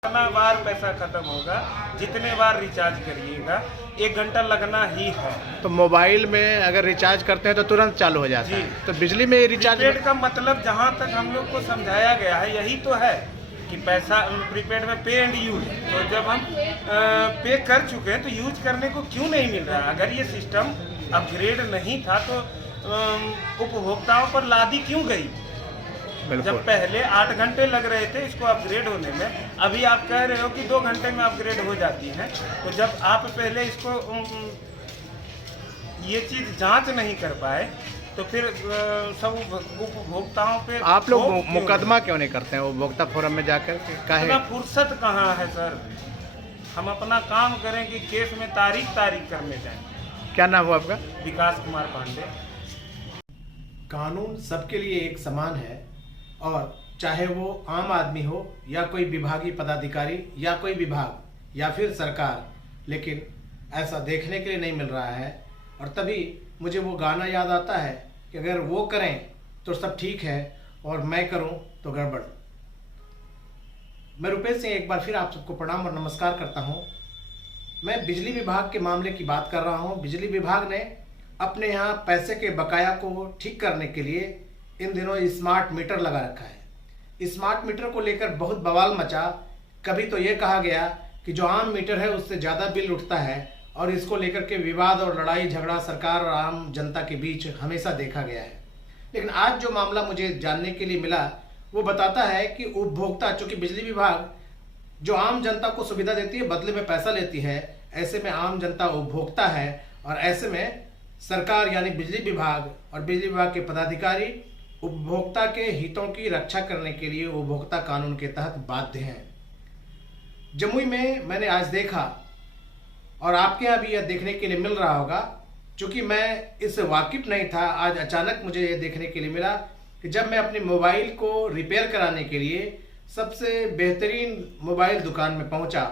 जितना बार पैसा खत्म होगा, जितने बार रिचार्ज करिएगा, 1 घंटा लगना ही है। तो मोबाइल में अगर रिचार्ज करते हैं तो तुरंत चालू हो जाता है, तो बिजली में रिचार्ज प्रीपेड का मतलब जहाँ तक हम लोग को समझाया गया है यही तो है कि पैसा प्रीपेड में पे एंड यूज। तो जब हम पे कर चुके हैं तो यूज करने को क्यों नहीं मिल रहा है? अगर ये सिस्टम अपग्रेड नहीं था तो उपभोक्ताओं पर लादी क्यों गई? जब पहले 8 घंटे लग रहे थे इसको अपग्रेड होने में, अभी आप कह रहे हो कि 2 घंटे में अपग्रेड हो जाती है। तो जब आप पहले इसको ये चीज़ जांच नहीं कर पाए तो फिर सब उपभोक्ताओं पे आप लोग मुकदमा क्यों नहीं करते हैं उपभोक्ता फोरम में जाकर? इतना फुर्सत कहाँ है सर? हम अपना काम करें कि केस में तारीख करने जाएं। क्या नाम हुआ आपका? विकास कुमार पांडे। कानून सबके लिए एक समान है, और चाहे वो आम आदमी हो या कोई विभागीय पदाधिकारी या कोई विभाग या फिर सरकार, लेकिन ऐसा देखने के लिए नहीं मिल रहा है। और तभी मुझे वो गाना याद आता है कि अगर वो करें तो सब ठीक है और मैं करूं तो गड़बड़। मैं रुपेश सिंह एक बार फिर आप सबको प्रणाम और नमस्कार करता हूं। मैं बिजली विभाग के मामले की बात कर रहा हूं। बिजली विभाग ने अपने यहाँ पैसे के बकाया को ठीक करने के लिए इन दिनों स्मार्ट मीटर लगा रखा है। स्मार्ट मीटर को लेकर बहुत बवाल मचा। कभी तो ये कहा गया कि जो आम मीटर है उससे ज़्यादा बिल उठता है, और इसको लेकर के विवाद और लड़ाई झगड़ा सरकार और आम जनता के बीच हमेशा देखा गया है। लेकिन आज जो मामला मुझे जानने के लिए मिला वो बताता है कि उपभोक्ता, चूँकि बिजली विभाग जो आम जनता को सुविधा देती है बदले में पैसा लेती है, ऐसे में आम जनता उपभोक्ता है, और ऐसे में सरकार यानी बिजली विभाग और बिजली विभाग के पदाधिकारी उपभोक्ता के हितों की रक्षा करने के लिए उपभोक्ता कानून के तहत बाध्य हैं। जमुई में मैंने आज देखा, और आपके यहाँ भी यह देखने के लिए मिल रहा होगा, चूँकि मैं इससे वाकिफ नहीं था, आज अचानक मुझे यह देखने के लिए मिला कि जब मैं अपने मोबाइल को रिपेयर कराने के लिए सबसे बेहतरीन मोबाइल दुकान में पहुंचा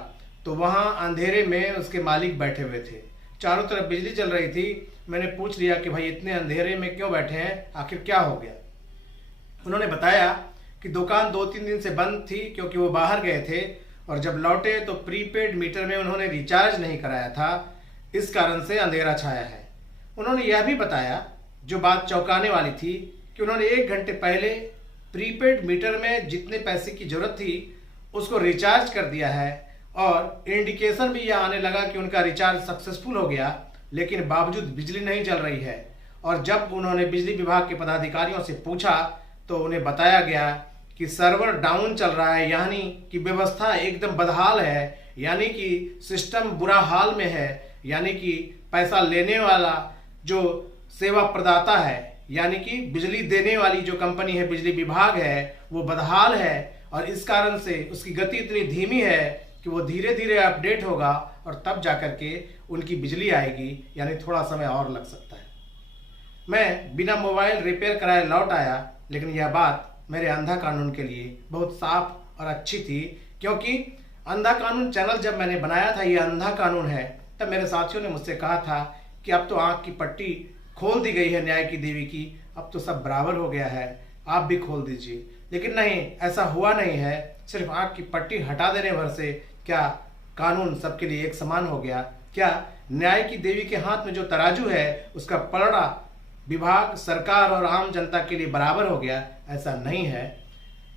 तो वहां अंधेरे में उसके मालिक बैठे हुए थे। चारों तरफ बिजली चल रही थी। मैंने पूछ लिया कि भाई इतने अंधेरे में क्यों बैठे हैं, आखिर क्या हो गया? उन्होंने बताया कि दुकान 2-3 दिन से बंद थी क्योंकि वो बाहर गए थे, और जब लौटे तो प्रीपेड मीटर में उन्होंने रिचार्ज नहीं कराया था, इस कारण से अंधेरा छाया है। उन्होंने यह भी बताया, जो बात चौंकाने वाली थी, कि उन्होंने 1 घंटे पहले प्रीपेड मीटर में जितने पैसे की जरूरत थी उसको रिचार्ज कर दिया है, और इंडिकेशन भी यह आने लगा कि उनका रिचार्ज सक्सेसफुल हो गया, लेकिन बावजूद बिजली नहीं चल रही है। और जब उन्होंने बिजली विभाग के पदाधिकारियों से पूछा तो उन्हें बताया गया कि सर्वर डाउन चल रहा है, यानी कि व्यवस्था एकदम बदहाल है, यानी कि सिस्टम बुरा हाल में है, यानी कि पैसा लेने वाला जो सेवा प्रदाता है, यानी कि बिजली देने वाली जो कंपनी है, बिजली विभाग है, वो बदहाल है, और इस कारण से उसकी गति इतनी धीमी है कि वो धीरे धीरे अपडेट होगा और तब जाकर के उनकी बिजली आएगी, यानी थोड़ा समय और लग सकता है। मैं बिना मोबाइल रिपेयर कराए लौट आया, लेकिन यह बात मेरे अंधा कानून के लिए बहुत साफ और अच्छी थी, क्योंकि अंधा कानून चैनल जब मैंने बनाया था, ये अंधा कानून है, तब मेरे साथियों ने मुझसे कहा था कि अब तो आँख की पट्टी खोल दी गई है न्याय की देवी की, अब तो सब बराबर हो गया है, आप भी खोल दीजिए। लेकिन नहीं, ऐसा हुआ नहीं है। सिर्फ आँख की पट्टी हटा देने भर से क्या कानून सबके लिए एक समान हो गया? क्या न्याय की देवी के हाथ में जो तराजू है उसका पलड़ा विभाग, सरकार और आम जनता के लिए बराबर हो गया? ऐसा नहीं है।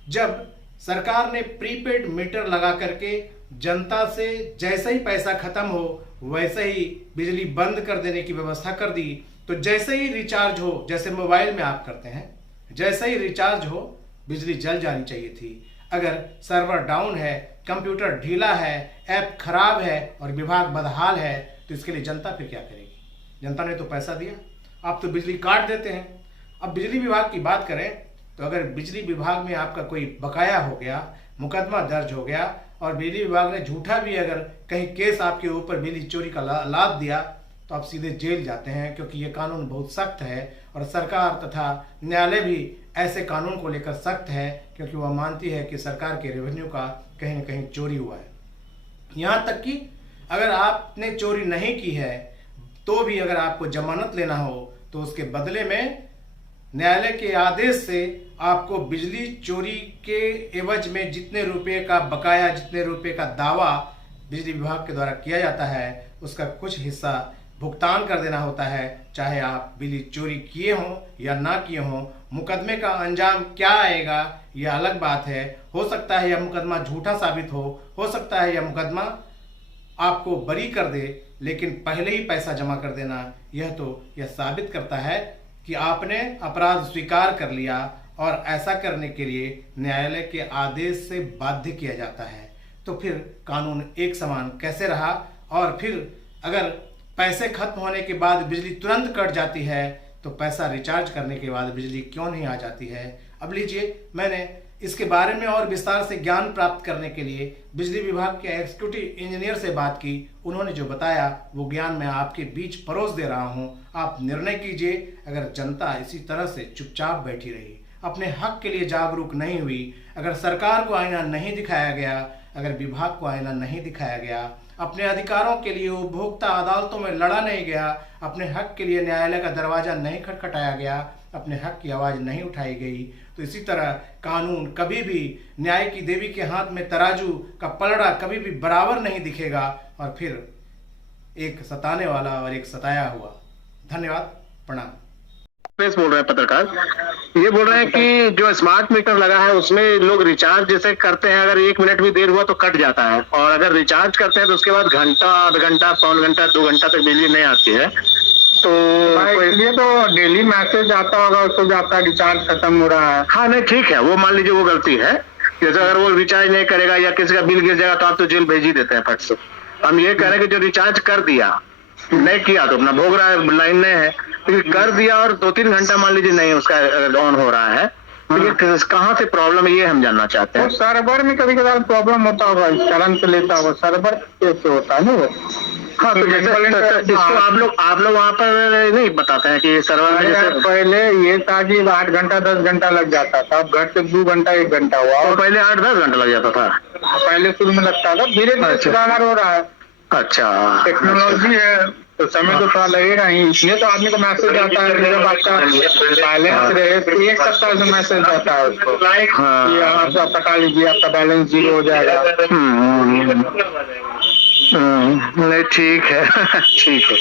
जब सरकार ने प्रीपेड मीटर लगा करके जनता से जैसे ही पैसा खत्म हो वैसे ही बिजली बंद कर देने की व्यवस्था कर दी, तो जैसे ही रिचार्ज हो, जैसे मोबाइल में आप करते हैं, जैसे ही रिचार्ज हो बिजली जल जानी चाहिए थी। अगर सर्वर डाउन है, कंप्यूटर ढीला है, ऐप खराब है और विभाग बदहाल है, तो इसके लिए जनता फिर क्या करेगी? जनता ने तो पैसा दिया, आप तो बिजली काट देते हैं। अब बिजली विभाग की बात करें तो अगर बिजली विभाग में आपका कोई बकाया हो गया, मुकदमा दर्ज हो गया, और बिजली विभाग ने झूठा भी अगर कहीं केस आपके ऊपर बिजली चोरी का लाद दिया, तो आप सीधे जेल जाते हैं, क्योंकि ये कानून बहुत सख्त है और सरकार तथा न्यायालय भी ऐसे कानून को लेकर सख्त है, क्योंकि वह मानती है कि सरकार के रेवेन्यू का कहीं न कहीं चोरी हुआ है। यहाँ तक कि अगर आपने चोरी नहीं की है तो भी अगर आपको जमानत लेना हो तो उसके बदले में न्यायालय के आदेश से आपको बिजली चोरी के एवज में जितने रुपए का बकाया, जितने रुपए का दावा बिजली विभाग के द्वारा किया जाता है, उसका कुछ हिस्सा भुगतान कर देना होता है, चाहे आप बिजली चोरी किए हों या ना किए हों। मुकदमे का अंजाम क्या आएगा यह अलग बात है। हो सकता है यह मुकदमा झूठा साबित हो सकता है यह मुकदमा आपको बरी कर दे, लेकिन पहले ही पैसा जमा कर देना यह साबित करता है कि आपने अपराध स्वीकार कर लिया, और ऐसा करने के लिए न्यायालय के आदेश से बाध्य किया जाता है। तो फिर कानून एक समान कैसे रहा? और फिर अगर पैसे खत्म होने के बाद बिजली तुरंत कट जाती है, तो पैसा रिचार्ज करने के बाद बिजली क्यों नहीं आ जाती है? अब लीजिए, मैंने इसके बारे में और विस्तार से ज्ञान प्राप्त करने के लिए बिजली विभाग के एग्जीक्यूटिव इंजीनियर से बात की। उन्होंने जो बताया वो ज्ञान मैं आपके बीच परोस दे रहा हूं। आप निर्णय कीजिए। अगर जनता इसी तरह से चुपचाप बैठी रही, अपने हक के लिए जागरूक नहीं हुई, अगर सरकार को आईना नहीं दिखाया गया, अगर विभाग को आईना नहीं दिखाया गया, अपने अधिकारों के लिए उपभोक्ता अदालतों में लड़ा नहीं गया, अपने हक के लिए न्यायालय का दरवाजा नहीं खटखटाया गया, अपने हक की आवाज़ नहीं उठाई गई, तो इसी तरह कानून कभी भी न्याय की देवी के हाथ में तराजू का पलड़ा कभी भी बराबर नहीं दिखेगा, और फिर एक सताने वाला और एक सताया हुआ। धन्यवाद, प्रणाम। बोल रहे हैं पत्रकार, ये बोल रहे हैं कि जो स्मार्ट मीटर लगा है उसमें लोग रिचार्ज जैसे करते हैं, अगर 1 मिनट भी देर हुआ तो कट जाता है, और अगर रिचार्ज करते हैं तो उसके बाद घंटा, आधा घंटा, पौन घंटा, 2 घंटा तक बिजली नहीं आती है। तो इसलिए तो डेली मैसेज आता होगा उसको जो आपका रिचार्ज खत्म हो रहा है। हाँ, नहीं ठीक है, वो मान लीजिए वो गलती है। जैसे अगर वो रिचार्ज नहीं करेगा या किसी का बिल गिर जाएगा तो आप तो जेल भेज ही देते हैं फट से। हम ये कह रहे हैं कि जो रिचार्ज कर दिया, नहीं किया तो अपना भोग रहा है, लाइन में है, कर दिया और 2-3 घंटा मान लीजिए नहीं उसका ऑन हो रहा है, तो ये कहाँ से प्रॉब्लम है ये हम जानना चाहते हैं। सर्वर में कभी कभार प्रॉब्लम होता होगा, करंट लेता होगा, सर्वर कैसे होता है ना वो। हाँ, तो जैसे इसको आप लोग वहाँ पर नहीं बताते हैं कि सर्वर में जैसे पहले ये था कि 8 घंटा 10 घंटा लग जाता था, अब घर से 2 घंटा 1 घंटा हुआ, और पहले 8-10 घंटा लग जाता था। पहले शुरू में लगता था, धीरे धीरे सुधार हो रहा है। अच्छा, टेक्नोलॉजी है तो समय तो थोड़ा लगेगा ही, इसलिए तो आदमी को मैसेज आता है जब आपका बैलेंस रहे तो 1 सप्ताह से मैसेज आता है उसको कि आपका कटा लीजिए, आपका बैलेंस 0 हो जाएगा। नहीं ठीक है ठीक है।